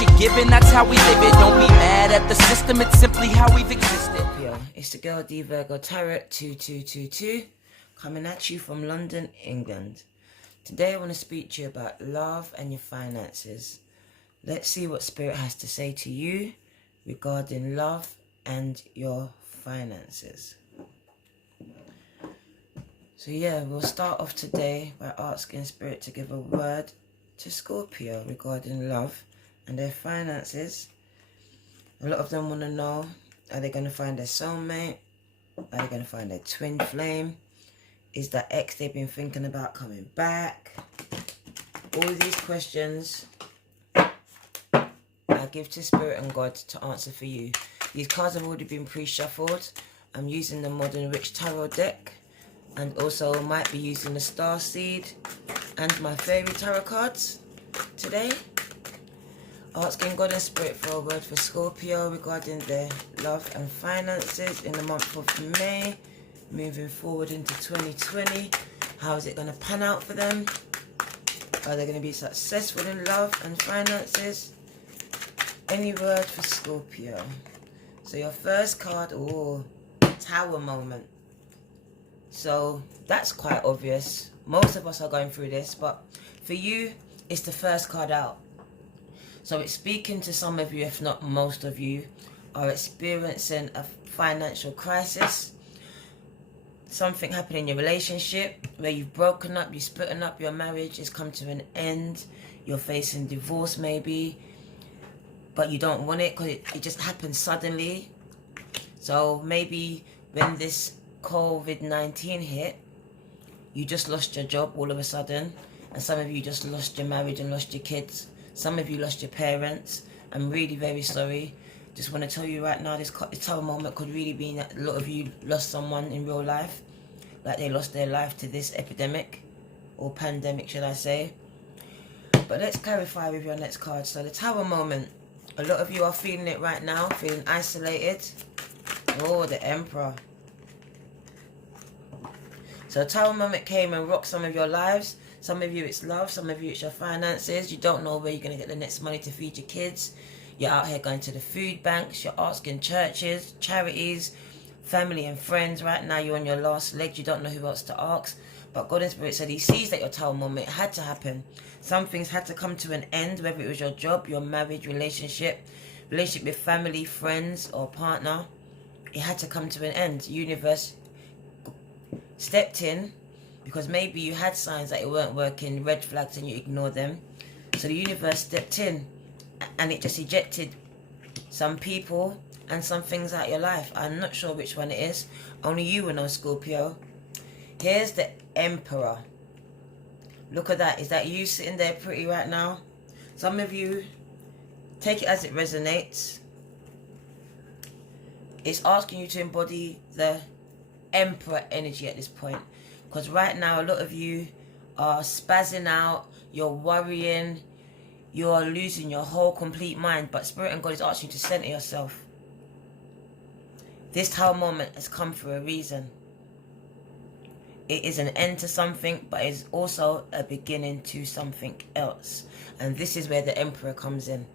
what you're given, that's how we live it. Don't be mad at the system, it's simply how we've existed. Scorpio, it's the girl D Virgo Tarot 2222 coming at you from London, England. Today I want to speak to you about love and your finances. Let's see what Spirit has to say to you regarding love and your finances. So yeah, we'll start off today by asking Spirit to give a word to Scorpio regarding love and their finances. A lot of them want to know, are they going to find their soulmate? Are they going to find their twin flame? Is that ex they've been thinking about coming back? All these questions I give to Spirit and God to answer for you. These cards have already been pre-shuffled. I'm using the Modern Witch Tarot deck, and also might be using the Star Seed and my Fairy Tarot cards today. Asking God and Spirit for a word for Scorpio regarding their love and finances in the month of May, moving forward into 2020. How is it going to pan out for them? Are they going to be successful in love and finances? Any word for Scorpio? So your first card, Tower moment. So that's quite obvious. Most of us are going through this, but for you, it's the first card out. So it's speaking to some of you, if not most of you, are experiencing a financial crisis. Something happened in your relationship where you've broken up, you're splitting up, your marriage has come to an end. You're facing divorce maybe, but you don't want it because it just happened suddenly. So maybe when this COVID-19 hit, you just lost your job all of a sudden, and some of you just lost your marriage and lost your kids. Some of you lost your parents. I'm really very sorry. Just want to tell you right now, this tower moment could really be that a lot of you lost someone in real life, like they lost their life to this epidemic, or pandemic should I say. But let's clarify with your next card. So the tower moment, a lot of you are feeling it right now, feeling isolated. Oh, the Emperor. So tower moment came and rocked some of your lives. Some of you it's love, some of you it's your finances. You don't know where you're going to get the next money to feed your kids. You're out here going to the food banks. You're asking churches, charities, family and friends. Right now you're on your last leg. You don't know who else to ask. But God and Spirit said He sees that your tower moment had to happen. Some things had to come to an end, whether it was your job, your marriage, relationship with family, friends or partner. It had to come to an end. The universe stepped in because maybe you had signs that it weren't working, red flags, and you ignored them. So the universe stepped in and it just ejected some people and some things out of your life. I'm not sure which one it is. Only you will know, Scorpio. Here's the Emperor. Look at that. Is that you sitting there pretty right now? Some of you, take it as it resonates. It's asking you to embody the Emperor energy at this point. Because right now, a lot of you are spazzing out. You're worrying. You're losing your whole complete mind. But Spirit and God is asking you to center yourself. This tower moment has come for a reason. It is an end to something, but it's also a beginning to something else. And this is where the Emperor comes in.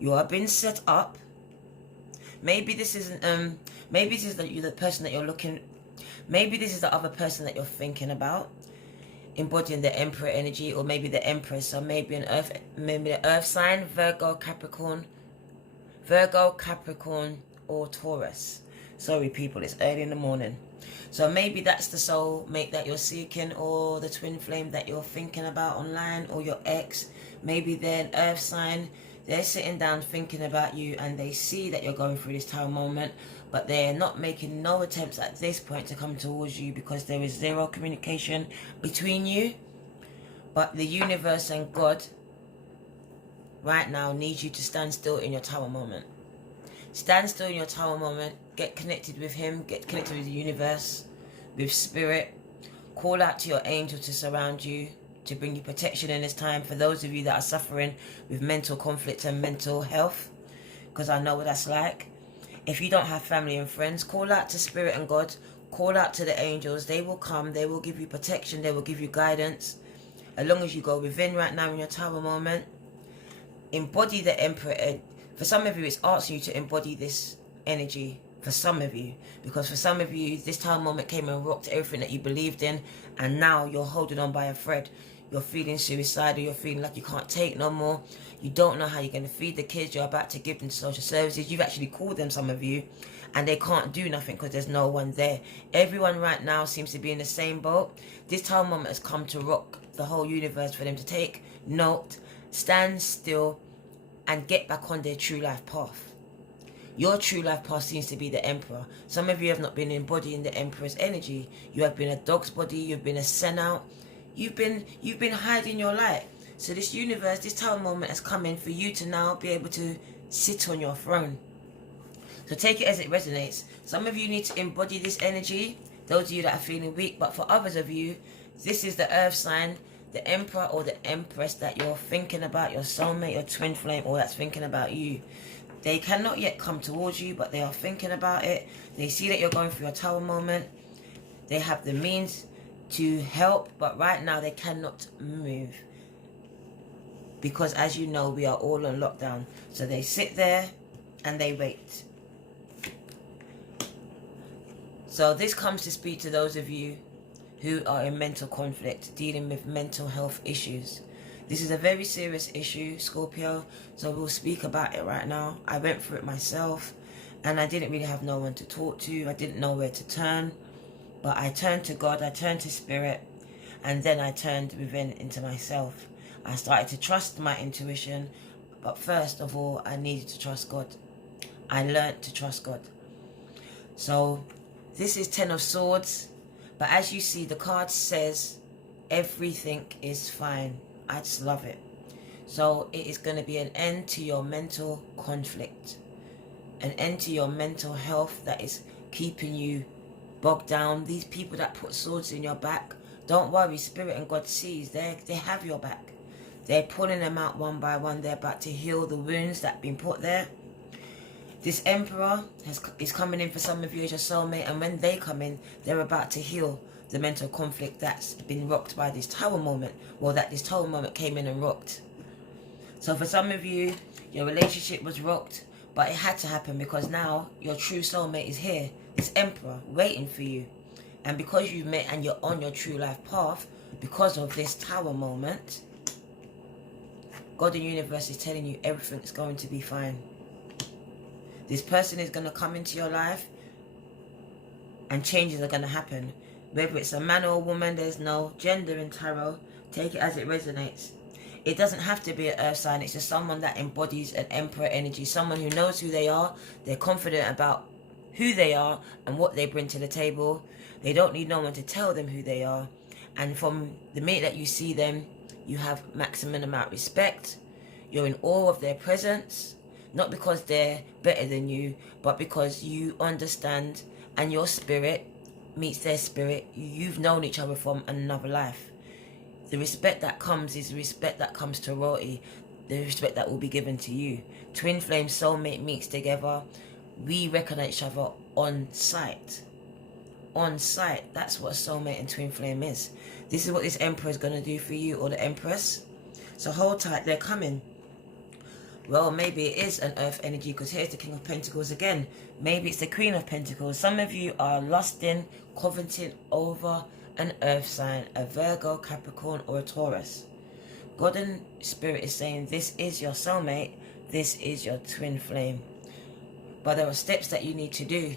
You are being set up. Maybe this isn't. Maybe this is the person that you're looking. Maybe this is the other person that you're thinking about, embodying the Emperor energy, or maybe the Empress, or maybe the Earth sign, Virgo, Capricorn, or Taurus. Sorry, people, it's early in the morning. So maybe that's the soulmate that you're seeking, or the twin flame that you're thinking about online, or your ex. Maybe they're an Earth sign. They're sitting down thinking about you, and they see that you're going through this tower moment, but they're not making no attempts at this point to come towards you because there is zero communication between you. But the universe and God right now needs you to stand still in your tower moment. Stand still in your tower moment. Get connected with Him. Get connected with the universe, with Spirit. Call out to your angel to surround you, to bring you protection in this time. For those of you that are suffering with mental conflict and mental health, because I know what that's like. If you don't have family and friends, call out to Spirit and God. Call out to the angels. They will come. They will give you protection. They will give you guidance. As long as you go within right now in your tower moment. embody the Emperor. For some of you, it's asking you to embody this energy. For some of you, because for some of you, this Tower moment came and rocked everything that you believed in, and now you're holding on by a thread. You're feeling suicidal, you're feeling like you can't take no more. You don't know how you're going to feed the kids, you're about to give them to social services. You've actually called them, some of you, and they can't do nothing because there's no one there. Everyone right now seems to be in the same boat. This Tower moment has come to rock the whole universe for them to take note, stand still, and get back on their true life path. Your true life path seems to be the Emperor. Some of you have not been embodying the Emperor's energy. You have been a dog's body, you've been a send out. You've been hiding your light. So this universe, this Tower moment has come in for you to now be able to sit on your throne. So take it as it resonates. Some of you need to embody this energy, those of you that are feeling weak, but for others of you, this is the earth sign, the Emperor or the Empress that you're thinking about, your soulmate, your twin flame, or that's thinking about you. They cannot yet come towards you, but they are thinking about it. They see that you're going through a Tower moment. They have the means to help, but right now they cannot move. Because as you know, we are all on lockdown. So they sit there and they wait. So this comes to speak to those of you who are in mental conflict, dealing with mental health issues. This is a very serious issue, Scorpio, so we'll speak about it right now. I went through it myself, and I didn't really have no one to talk to. I didn't know where to turn, but I turned to God, I turned to Spirit, and then I turned within into myself. I started to trust my intuition, but first of all, I needed to trust God. I learned to trust God. So, this is 10 of Swords, but as you see, the card says, everything is fine. I just love it. So it is going to be an end to your mental conflict, an end to your mental health that is keeping you bogged down. These people that put swords in your back, don't worry, Spirit and God sees. They have your back. They're pulling them out one by one. They're about to heal the wounds that have been put there. This Emperor is coming in for some of you as your soulmate, and when they come in, they're about to heal the mental conflict that's been rocked by this Tower moment. Well, that this Tower moment came in and rocked. So for some of you, your relationship was rocked, but it had to happen because now your true soulmate is here. This Emperor waiting for you. And because you've met and you're on your true life path, because of this Tower moment, God and universe is telling you everything's going to be fine. This person is going to come into your life and changes are going to happen. Whether it's a man or a woman, there's no gender in tarot. Take it as it resonates. It doesn't have to be an earth sign. It's just someone that embodies an Emperor energy. Someone who knows who they are. They're confident about who they are and what they bring to the table. They don't need no one to tell them who they are. And from the minute that you see them, you have maximum amount of respect. You're in awe of their presence. Not because they're better than you, but because you understand and your spirit meets their spirit. You've known each other from another life. The respect that comes is the respect that comes to royalty. The respect that will be given to you. Twin flame soulmate meets together. We recognize each other on sight. On sight. That's what a soulmate and twin flame is. This is what this Emperor is going to do for you, or the Empress. So hold tight, they're coming. Well, maybe it is an earth energy, because here's the King of Pentacles again. Maybe it's the Queen of Pentacles. Some of you are lusting, coveting over an earth sign, a Virgo, Capricorn, or a Taurus. God and Spirit is saying this is your soulmate, this is your twin flame. But there are steps that you need to do.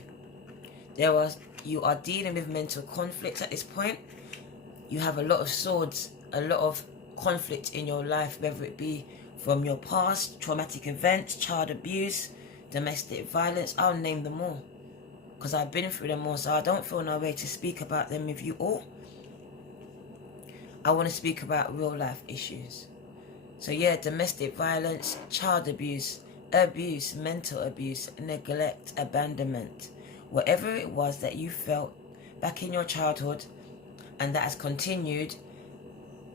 You are dealing with mental conflicts at this point. You have a lot of swords, a lot of conflict in your life, whether it be from your past, traumatic events, child abuse, domestic violence. I'll name them all because I've been through them all, so I don't feel no way to speak about them with you all. I want to speak about real life issues. So yeah, domestic violence, child abuse, mental abuse, neglect, abandonment. Whatever it was that you felt back in your childhood and that has continued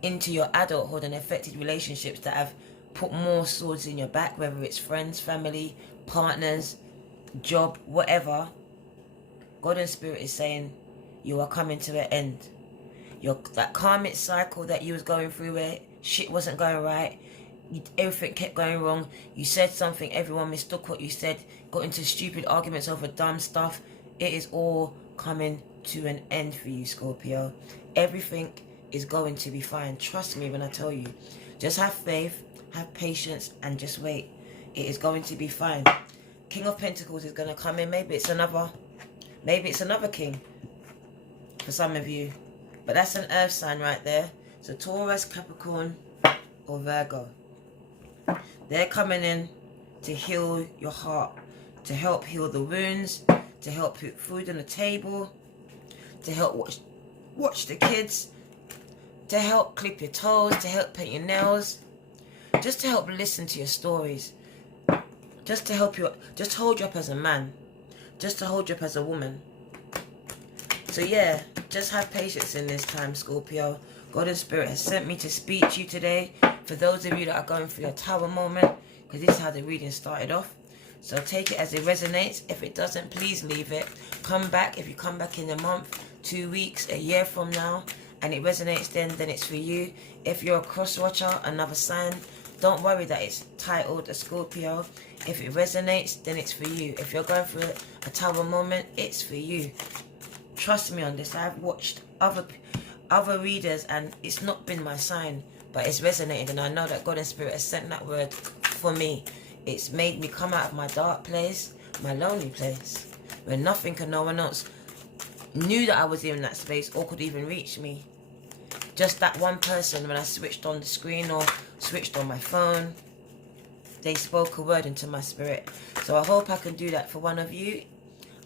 into your adulthood and affected relationships that have put more swords in your back, whether it's friends, family, partners, job, whatever. God and Spirit is saying you are coming to an end. That karmic cycle that you was going through where shit wasn't going right, everything kept going wrong. You said something, everyone mistook what you said, got into stupid arguments over dumb stuff. It is all coming to an end for you, Scorpio. Everything is going to be fine. Trust me when I tell you. Just have faith, have patience, and just wait. It is going to be fine. King of Pentacles is going to come in. Maybe it's another king for some of you. But that's an earth sign right there. So Taurus, Capricorn, or Virgo. They're coming in to heal your heart, to help heal the wounds, to help put food on the table, to help watch the kids, to help clip your toes, to help paint your nails, just to help listen to your stories, just to help you, just hold you up as a man, just to hold you up as a woman. So yeah, just have patience in this time, Scorpio. God and Spirit has sent me to speak to you today. For those of you that are going through your tower moment, because this is how the reading started off. So take it as it resonates. If it doesn't, please leave it. Come back. If you come back in a month, 2 weeks, a year from now, and it resonates then it's for you. If you're a cross watcher, another sign, don't worry that it's titled a Scorpio. If it resonates, then it's for you. If you're going through a tower moment, it's for you. Trust me on this. I've watched other readers and it's not been my sign, but it's resonated, and I know that God and Spirit has sent that word for me. It's made me come out of my dark place, my lonely place, where nothing and no one else knew that I was in that space or could even reach me. Just that one person, when I switched on the screen or switched on my phone, they spoke a word into my spirit. So I hope I can do that for one of you.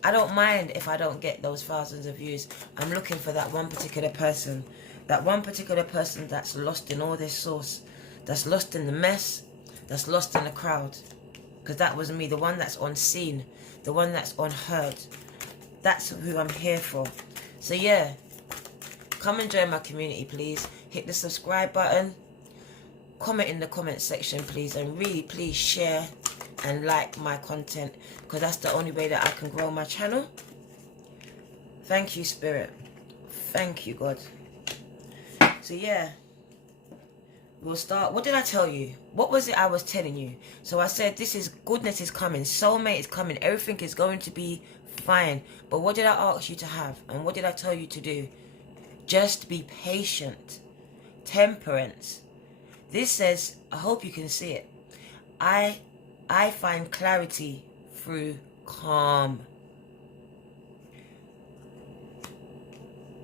I don't mind if I don't get those thousands of views. I'm looking for that one particular person. That one particular person that's lost in all this sauce. That's lost in the mess. That's lost in the crowd. Because that was me. The one that's unseen. The one that's unheard. That's who I'm here for. So yeah. Come and join my community, please. Hit the subscribe button. Comment in the comment section, please. And really, please share and like my content, because that's the only way that I can grow my channel. Thank you, Spirit. Thank you, God. So yeah, we'll start. What did I tell you? What was it I was telling you? So I said this is goodness is coming, soulmate is coming, everything is going to be fine. But what did I ask you to have, and what did I tell you to do? Just be patient. Temperance. This says, I hope you can see it, I find clarity through calm.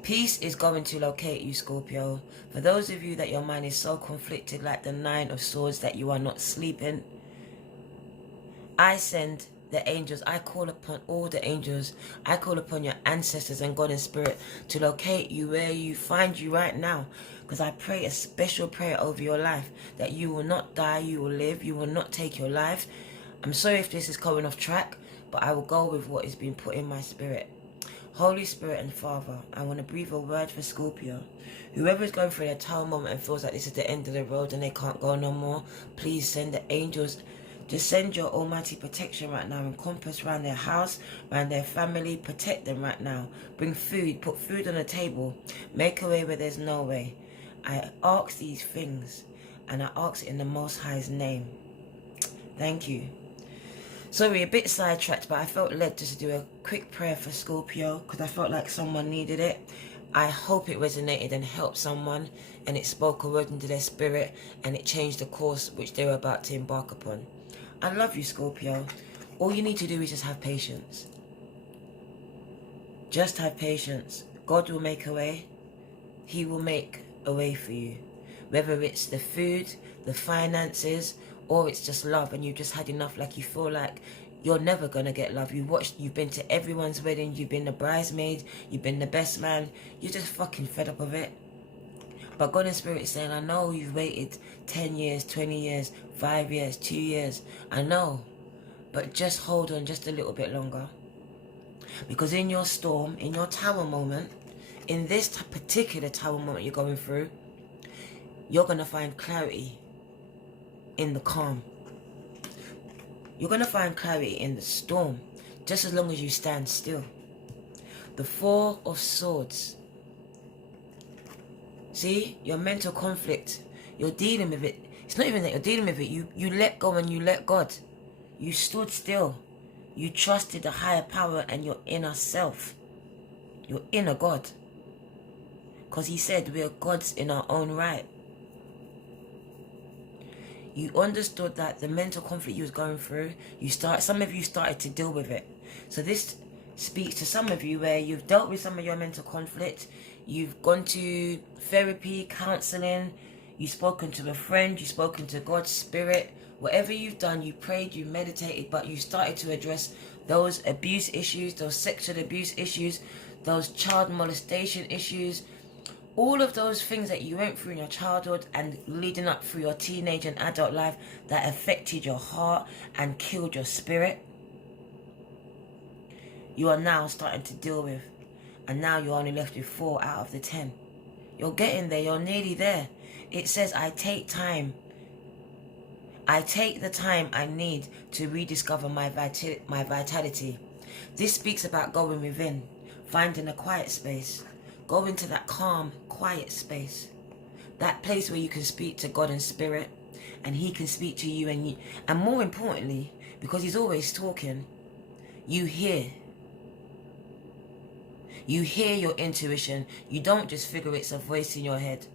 Peace is going to locate you, Scorpio. For those of you that your mind is so conflicted like the 9 of Swords that you are not sleeping, I send the angels, I call upon all the angels, I call upon your ancestors and God and Spirit to locate you where you find you right now. Because I pray a special prayer over your life, that you will not die, you will live, you will not take your life. I'm sorry if this is going off track, but I will go with what is being put in my spirit. Holy Spirit and Father, I want to breathe a word for Scorpio. Whoever is going through their tower moment and feels like this is the end of the road and they can't go no more, please send the angels. Just send your almighty protection right now, encompass around their house, around their family, protect them right now. Bring food, put food on the table, make a way where there's no way. I ask these things, and I ask it in the Most High's name. Thank you. Sorry, a bit sidetracked, but I felt led just to do a quick prayer for Scorpio, because I felt like someone needed it. I hope it resonated and helped someone, and it spoke a word into their spirit, and it changed the course which they were about to embark upon. I love you, Scorpio. All you need to do is just have patience. Just have patience. God will make a way. He will make a way for you. Whether it's the food, the finances, or it's just love and you've just had enough, like you feel like you're never gonna get love. You've been to everyone's wedding, you've been the bridesmaid, you've been the best man, you're just fucking fed up of it. But God and Spirit is saying, I know you've waited 10 years, 20 years, 5 years, 2 years. I know. But just hold on just a little bit longer. Because in your storm, in your tower moment, in this particular tower moment you're going through, you're going to find clarity in the calm. You're going to find clarity in the storm, just as long as you stand still. The 4 of Swords. See, your mental conflict, you're dealing with it. It's not even that you're dealing with it. You let go and you let God. You stood still. You trusted the higher power and your inner self. Your inner God. Because he said we are gods in our own right. You understood that the mental conflict you was going through, some of you started to deal with it. So this speaks to some of you where you've dealt with some of your mental conflict. You've gone to therapy, counseling, you've spoken to a friend, you've spoken to God's spirit. Whatever you've done, you prayed, you meditated, but you started to address those abuse issues, those sexual abuse issues, those child molestation issues, all of those things that you went through in your childhood and leading up through your teenage and adult life that affected your heart and killed your spirit. You are now starting to deal with. And now you're only left with 4 out of the 10. You're getting there. You're nearly there. It says, I take time. I take the time I need to rediscover my vitality. This speaks about going within, finding a quiet space. Go into that calm, quiet space. That place where you can speak to God in spirit. And he can speak to you. And more importantly, because he's always talking, you hear. You hear your intuition. You don't just figure it's a voice in your head.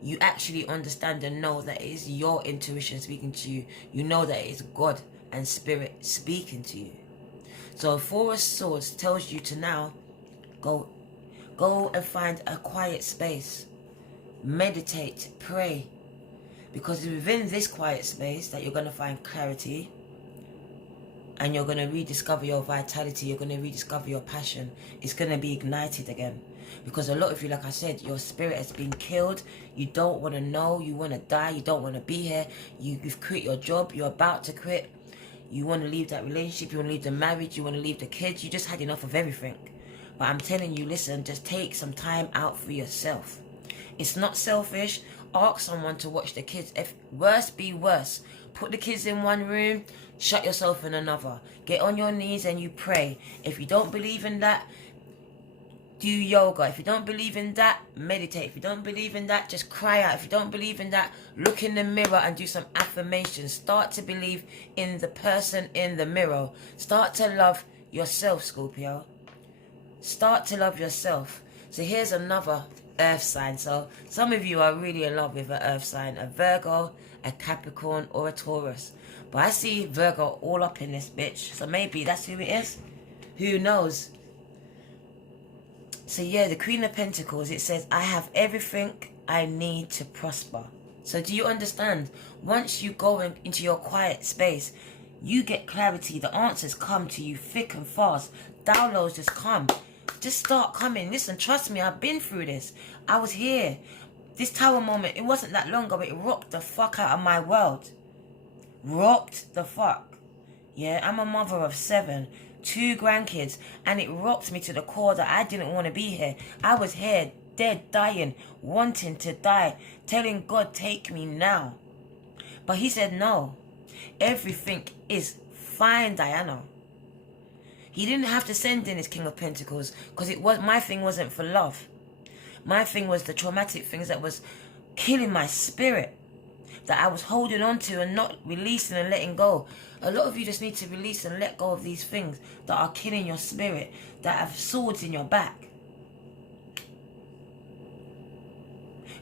You actually understand and know that it is your intuition speaking to you. You know that it is God and Spirit speaking to you. So Four of Swords tells you to now go and find a quiet space. Meditate, pray. Because within this quiet space that you're going to find clarity. And you're going to rediscover your vitality. You're going to rediscover your passion. It's going to be ignited again. Because a lot of you, like I said, your spirit has been killed. You don't want to know. You want to die. You don't want to be here. You've quit your job. You're about to quit. You want to leave that relationship. You want to leave the marriage. You want to leave the kids. You just had enough of everything. But I'm telling you, listen, just take some time out for yourself. It's not selfish. Ask someone to watch the kids. If worse be worse, put the kids in one room. Shut yourself in another. Get on your knees and you pray. If you don't believe in that, do yoga. If you don't believe in that, meditate. If you don't believe in that, just cry out. If you don't believe in that, look in the mirror and do some affirmations. Start to believe in the person in the mirror. Start to love yourself, Scorpio. Start to love yourself. So here's another earth sign. So some of you are really in love with an earth sign. A Virgo, a Capricorn, or a Taurus. But I see Virgo all up in this bitch. So maybe that's who it is. Who knows? So yeah, the Queen of Pentacles, it says, I have everything I need to prosper. So do you understand? Once you go into your quiet space, you get clarity. The answers come to you thick and fast. Downloads just come. Just start coming. Listen, trust me, I've been through this. I was here. This tower moment, it wasn't that long ago. It rocked the fuck out of my world. Rocked the fuck. Yeah, I'm a mother of 7, 2 grandkids, and it rocked me to the core that I didn't want to be here. I was here, dead, dying, wanting to die, telling God, take me now. But he said no. Everything is fine, Diana. He didn't have to send in his King of Pentacles because my thing wasn't for love. My thing was the traumatic things that was killing my spirit, that I was holding on to and not releasing and letting go. A lot of you just need to release and let go of these things that are killing your spirit, that have swords in your back.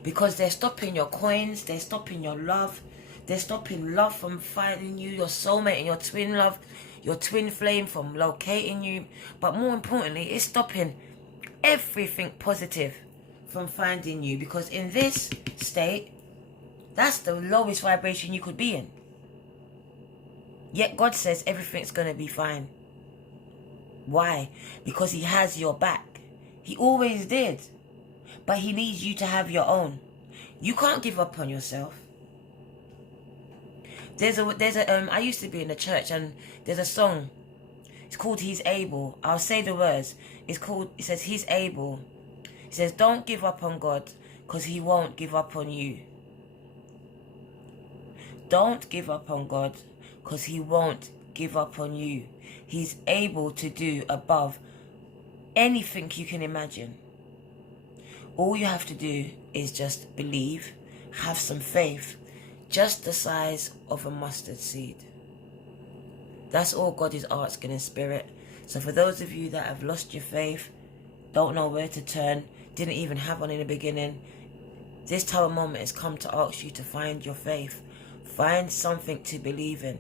Because they're stopping your coins, they're stopping your love, they're stopping love from finding you, your soulmate and your twin love, your twin flame from locating you. But more importantly, it's stopping everything positive from finding you. Because in this state, that's the lowest vibration you could be in. Yet God says everything's going to be fine. Why? Because he has your back. He always did. But he needs you to have your own. You can't give up on yourself. I used to be in a church and there's a song. It's called He's Able. I'll say the words. It says He's able. It says don't give up on God because he won't give up on you. Don't give up on God because he won't give up on you. He's able to do above anything you can imagine. All you have to do is just believe, have some faith, just the size of a mustard seed. That's all God is asking in spirit. So for those of you that have lost your faith, don't know where to turn, didn't even have one in the beginning, this tower moment has come to ask you to find your faith. Find something to believe in.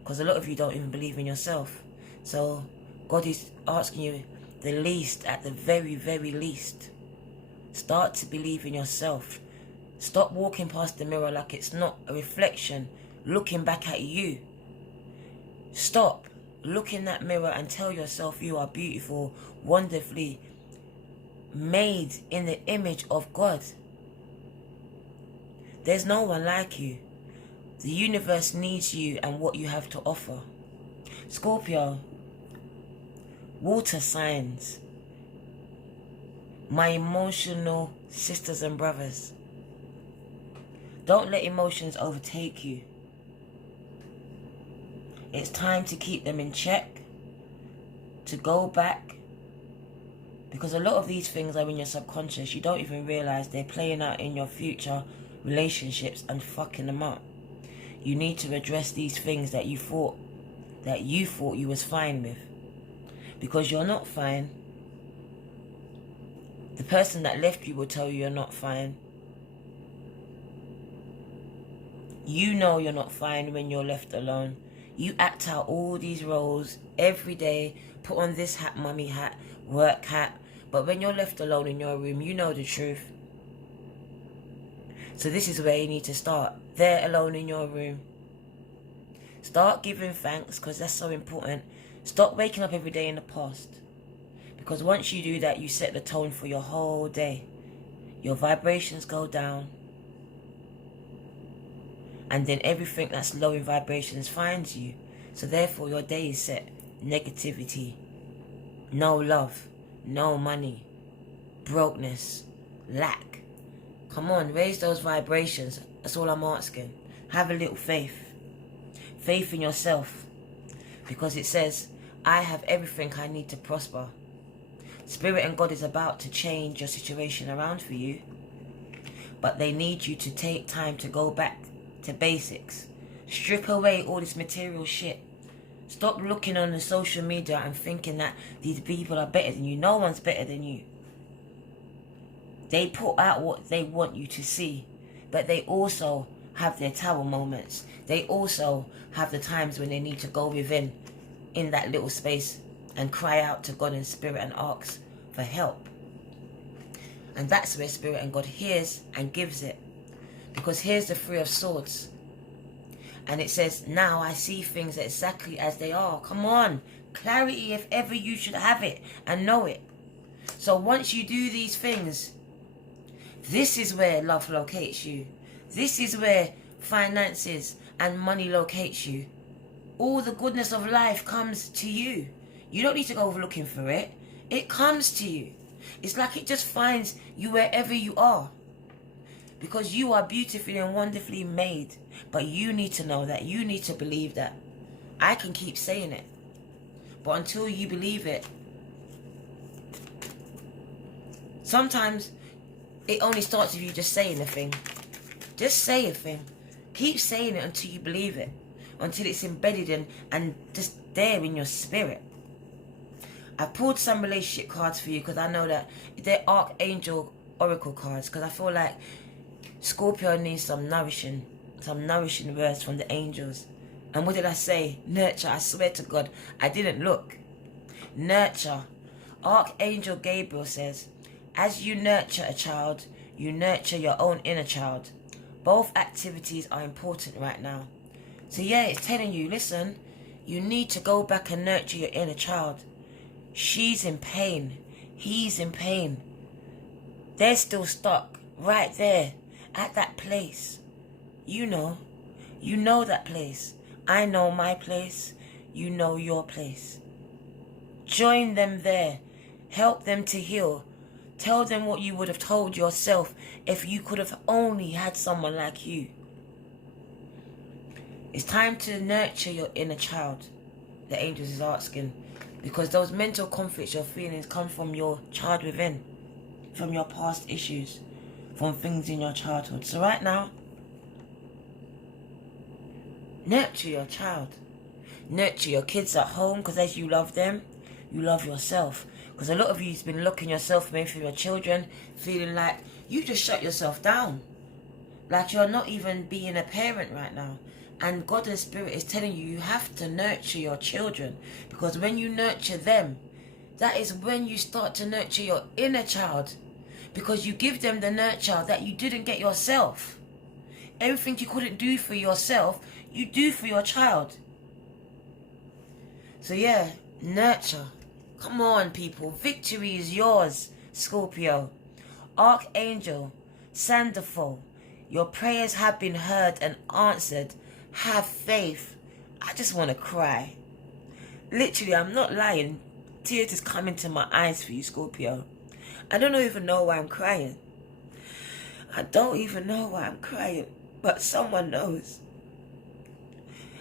Because a lot of you don't even believe in yourself. So God is asking you the least, at the very, very least. Start to believe in yourself. Stop walking past the mirror like it's not a reflection looking back at you. Stop. Look in that mirror and tell yourself you are beautiful, wonderfully made in the image of God. There's no one like you. The universe needs you and what you have to offer. Scorpio, water signs, my emotional sisters and brothers. Don't let emotions overtake you. It's time to keep them in check, to go back, because a lot of these things are in your subconscious. You don't even realize they're playing out in your future relationships and fucking them up. You need to address these things that you thought you was fine with, because you're not fine. The person that left you will tell you you're not fine. You know you're not fine when you're left alone. You act out all these roles every day, put on this hat, mummy hat, work hat, but when you're left alone in your room, you know the truth. So this is where you need to start, there alone in your room. Start giving thanks, because that's so important. Stop waking up every day in the past, because once you do that, you set the tone for your whole day. Your vibrations go down, and then everything that's low in vibrations finds you. So therefore your day is set. Negativity, no love, no money, brokenness, lack. Come on, raise those vibrations. That's all I'm asking. Have a little faith. Faith in yourself. Because it says, I have everything I need to prosper. Spirit and God is about to change your situation around for you. But they need you to take time to go back to basics. Strip away all this material shit. Stop looking on the social media and thinking that these people are better than you. No one's better than you. They put out what they want you to see, but they also have their tower moments. They also have the times when they need to go within in that little space and cry out to God in spirit and ask for help. And that's where Spirit and God hears and gives it. Because here's the Three of Swords. And it says, now I see things exactly as they are. Come on. Clarity if ever you should have it and know it. So once you do these things, this is where love locates you. This is where finances and money locates you. All the goodness of life comes to you. You don't need to go looking for it. It comes to you. It's like it just finds you wherever you are. Because you are beautifully and wonderfully made. But you need to know that. You need to believe that. I can keep saying it. But until you believe it, sometimes it only starts with you just saying a thing. Just say a thing. Keep saying it until you believe it. Until it's embedded in and just there in your spirit. I've pulled some relationship cards for you because I know that they're Archangel Oracle cards. Because I feel like Scorpio needs some nourishing words from the angels. And what did I say? Nurture. I swear to God, I didn't look. Nurture. Archangel Gabriel says, as you nurture a child, you nurture your own inner child. Both activities are important right now. So yeah, it's telling you, listen, you need to go back and nurture your inner child. She's in pain. He's in pain. They're still stuck right there at that place. You know that place. I know my place. You know your place. Join them there. Help them to heal. Tell them what you would have told yourself if you could have only had someone like you. It's time to nurture your inner child, the angels is asking. Because those mental conflicts you're feeling come from your child within. From your past issues. From things in your childhood. So right now, Nurture your child. Nurture your kids at home, because as you love them, you love yourself. Because a lot of you's been looking yourself away from your children, feeling like you just shut yourself down. Like you're not even being a parent right now. And God and Spirit is telling you, you have to nurture your children. Because when you nurture them, that is when you start to nurture your inner child. Because you give them the nurture that you didn't get yourself. Everything you couldn't do for yourself, you do for your child. So yeah, nurture. Come on, people. Victory is yours, Scorpio. Archangel, Sandalphon, your prayers have been heard and answered. Have faith. I just want to cry. Literally, I'm not lying. Tears is coming to my eyes for you, Scorpio. I don't even know why I'm crying. I don't even know why I'm crying. But someone knows.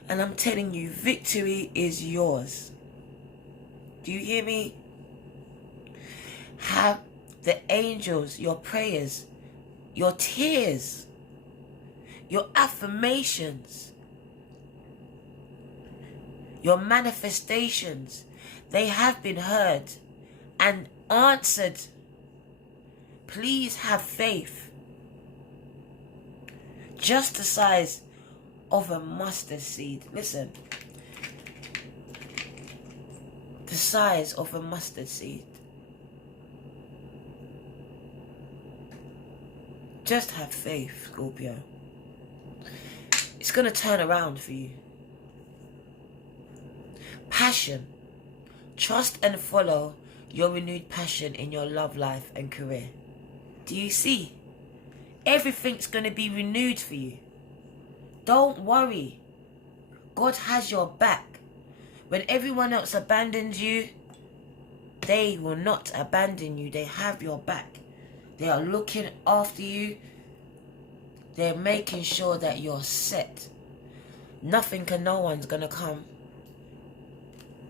And I'm telling you, victory is yours. Do you hear me? Have the angels, your prayers, your tears, your affirmations, your manifestations, they have been heard and answered. Please have faith. Just the size of a mustard seed. Listen. The size of a mustard seed. Just have faith, Scorpio. It's going to turn around for you. Passion. Trust and follow your renewed passion in your love life and career. Do you see? Everything's going to be renewed for you. Don't worry. God has your back. When everyone else abandons you, they will not abandon you. They have your back. They are looking after you. They're making sure that you're set. Nothing and no one's going to come.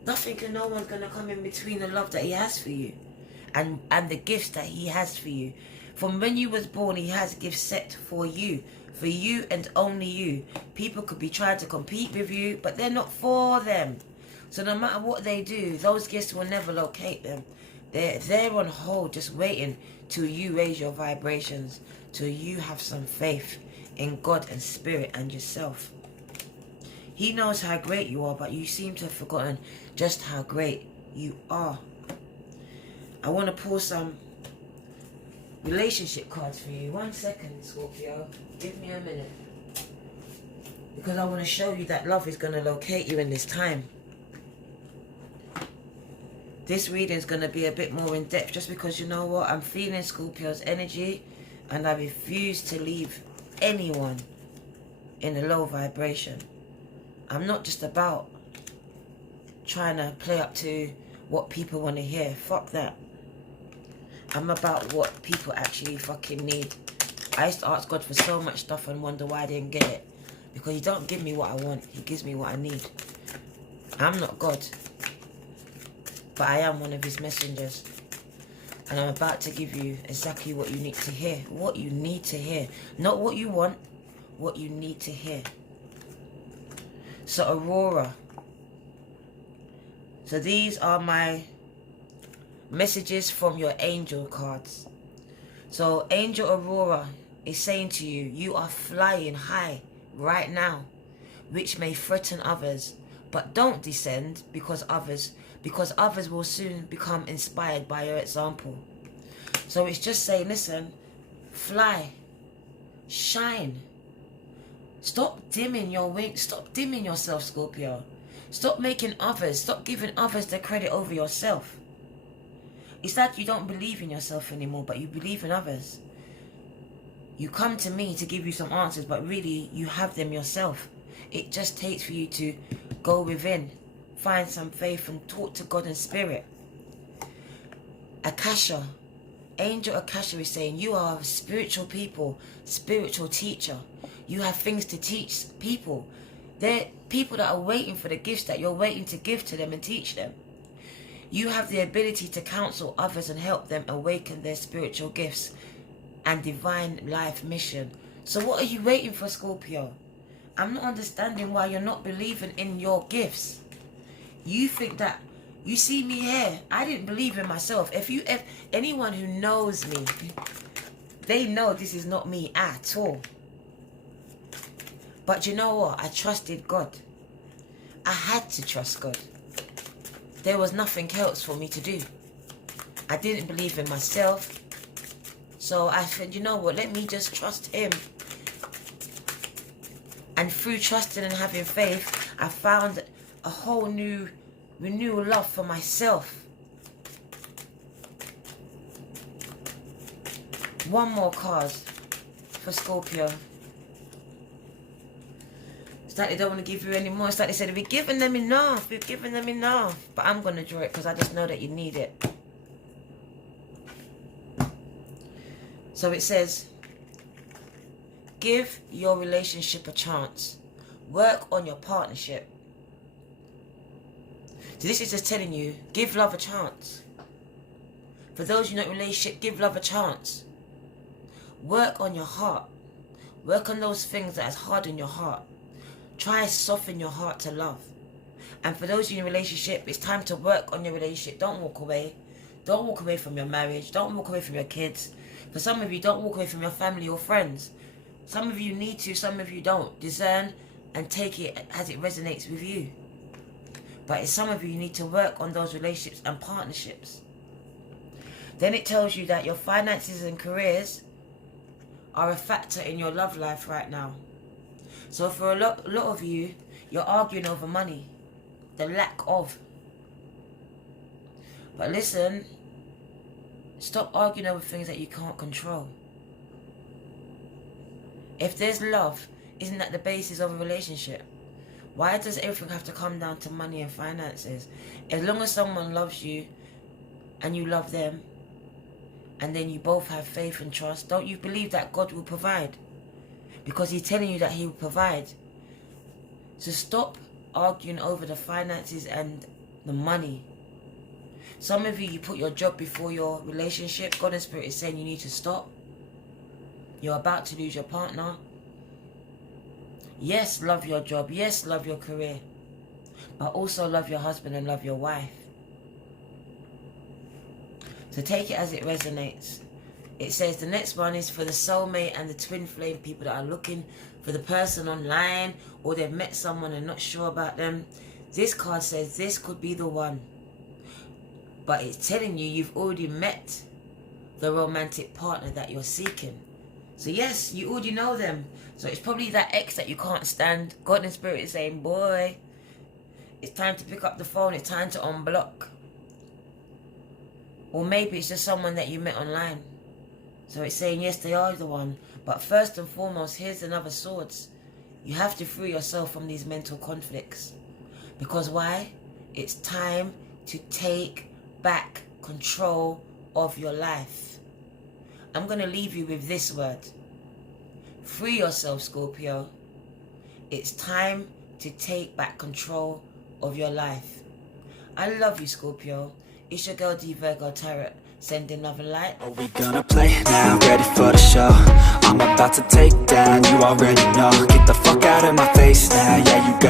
Nothing and no one's going to come in between the love that he has for you. And the gifts that he has for you. From when you was born, he has gifts set for you. For you and only you. People could be trying to compete with you, but they're not for them. So no matter what they do, those gifts will never locate them. They're on hold, just waiting till you raise your vibrations, till you have some faith in God and Spirit and yourself. He knows how great you are, but you seem to have forgotten just how great you are. I want to pull some relationship cards for you. 1 second, Scorpio. Give me a minute. Because I want to show you that love is going to locate you in this time. This reading is going to be a bit more in depth, just because you know what? I'm feeling Scorpio's energy, and I refuse to leave anyone in a low vibration. I'm not just about trying to play up to what people want to hear. Fuck that. I'm about what people actually fucking need. I used to ask God for so much stuff and wonder why I didn't get it. Because he don't give me what I want. He gives me what I need. I'm not God. But I am one of his messengers. And I'm about to give you exactly what you need to hear. What you need to hear. Not what you want. What you need to hear. So Aurora. So these are my messages from your angel cards. So Angel Aurora is saying to you, you are flying high right now, which may threaten others. But don't descend because others will soon become inspired by your example. So it's just saying, listen, fly, shine. Stop dimming your wings. Stop dimming yourself, Scorpio. Stop giving others the credit over yourself. It's like you don't believe in yourself anymore, but you believe in others. You come to me to give you some answers, but really you have them yourself. It just takes for you to go within, find some faith and talk to God and Spirit. Akasha, Angel Akasha is saying you are a spiritual people, spiritual teacher. You have things to teach people. They're people that are waiting for the gifts that you're waiting to give to them and teach them. You have the ability to counsel others and help them awaken their spiritual gifts and divine life mission. So what are you waiting for, Scorpio? I'm not understanding why you're not believing in your gifts. You think that, you see me here, I didn't believe in myself. If anyone who knows me, they know this is not me at all. But you know what? I trusted God. I had to trust God. There was nothing else for me to do. I didn't believe in myself. So I said, you know what? Let me just trust him. And through trusting and having faith, I found a whole new renewal love for myself. One more card for Scorpio. It's like they don't want to give you any more. It's like they said, we've given them enough. We've given them enough. But I'm going to draw it because I just know that you need it. So it says, give your relationship a chance. Work on your partnership. So this is just telling you, give love a chance. For those you know in a relationship, give love a chance. Work on your heart. Work on those things that is hard in your heart. Try to soften your heart to love. And for those in your relationship, it's time to work on your relationship. Don't walk away. Don't walk away from your marriage. Don't walk away from your kids. For some of you, don't walk away from your family or friends. Some of you need to, some of you don't. Discern and take it as it resonates with you. But in some of you need to work on those relationships and partnerships. Then it tells you that your finances and careers are a factor in your love life right now. So for a lot of you, you're arguing over money. The lack of. But listen, stop arguing over things that you can't control. If there's love, isn't that the basis of a relationship? Why does everything have to come down to money and finances? As long as someone loves you and you love them, and then you both have faith and trust, don't you believe that God will provide? Because he's telling you that he will provide. So stop arguing over the finances and the money. Some of you, you put your job before your relationship. God and Spirit is saying you need to stop. You're about to lose your partner. Yes, love your job. Yes, love your career. But also love your husband and love your wife. So take it as it resonates. It says the next one is for the soulmate and the twin flame people that are looking for the person online, or they've met someone and not sure about them. This card says this could be the one. But it's telling you you've already met the romantic partner that you're seeking. So yes, you already know them. So it's probably that ex that you can't stand. God and Spirit is saying, boy, it's time to pick up the phone. It's time to unblock. Or maybe it's just someone that you met online. So it's saying, yes, they are the one. But first and foremost, here's another swords. You have to free yourself from these mental conflicts. Because why? It's time to take back control of your life. I'm going to leave you with this word. Free yourself, Scorpio. It's time to take back control of your life. I love you, Scorpio. It's your girl D Virgo Tarot. Sending love and light. Are we gonna play now? Ready for the show? I'm about to take down, you already know. Get the fuck out of my face now, yeah, you got it.